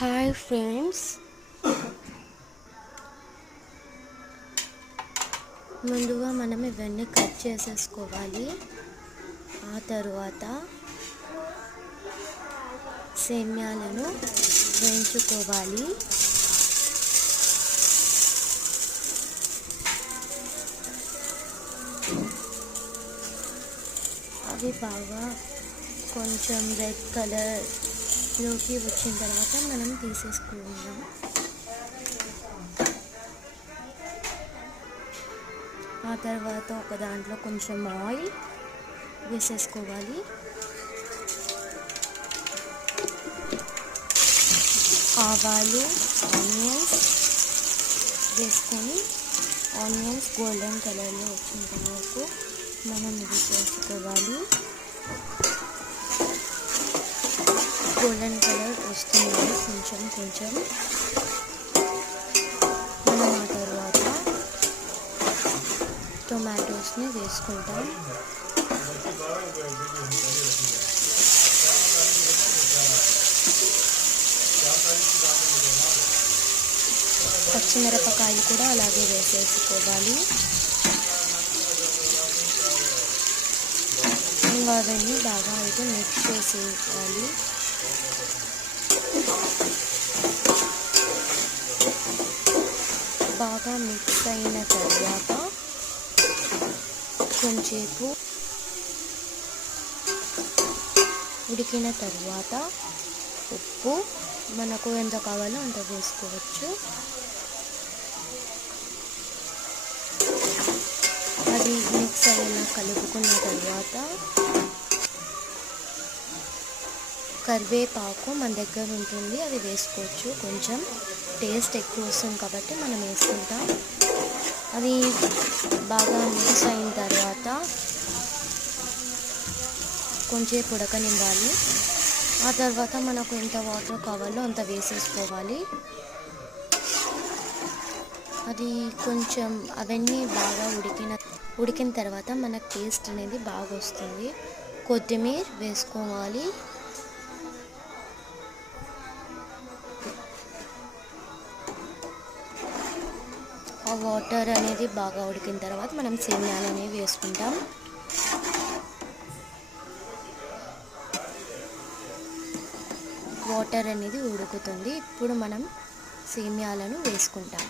Hi friends, ముందుగా మనం ఇవన్నీ కట్ చేసేసుకోవాలి. ఆ తరువాత సేమ్యాలను వేయించుకోవాలి. అవి బాగా కొంచెం రెడ్ కలర్లోకి వచ్చిన తర్వాత మనం తీసేసుకుందాం. ఆ తర్వాత ఒక దాంట్లో కొంచెం ఆయిల్ వేసేసుకోవాలి. ఆవాలు, ఆనియన్స్ వేసుకొని ఆనియన్స్ గోల్డెన్ కలర్లో వచ్చేంత వరకు మనం ఇది చేసుకోవాలి. గోల్డెన్ కలర్ వస్తుంది కొంచెం మనం ఆ తర్వాత టొమాటోస్ని వేసుకుంటాం. పచ్చిమిరపకాయలు కూడా అలాగే వేసేసుకోవాలి. ఇంకా అవన్నీ బాగా అయితే మిక్స్ చేసేయాలి. బాగా మిక్స్ అయిన తర్వాత కొంచెంసేపు ఉడికిన తర్వాత ఉప్పు మనకు ఎంత కావాలో అంత వేసుకోవచ్చు. అది మిక్స్ అయ్యేలా కలుపుకున్న తర్వాత కరివేపాకు మన దగ్గర ఉంటుంది, అది వేసుకోవచ్చు. కొంచెం టేస్ట్ ఎక్కువ వస్తుంది కాబట్టి మనం వేసుకుంటాం. అది బాగా మిక్స్ అయిన తర్వాత కొంచెం ఉడకనివ్వాలి. ఆ తర్వాత మనకు ఎంత వాటర్ కావాలో అంత వేసేసుకోవాలి. అది కొంచెం అవన్నీ బాగా ఉడికిన తర్వాత మనకు టేస్ట్ అనేది బాగా వస్తుంది. కొత్తిమీర వేసుకోవాలి. ఆ వాటర్ అనేది బాగా ఉడికిన తర్వాత మనం సేమ్యాలు అనేవి వేసుకుంటాం. వాటర్ అనేది ఉడుకుతుంది. ఇప్పుడు మనం సేమ్యాలను వేసుకుంటాం.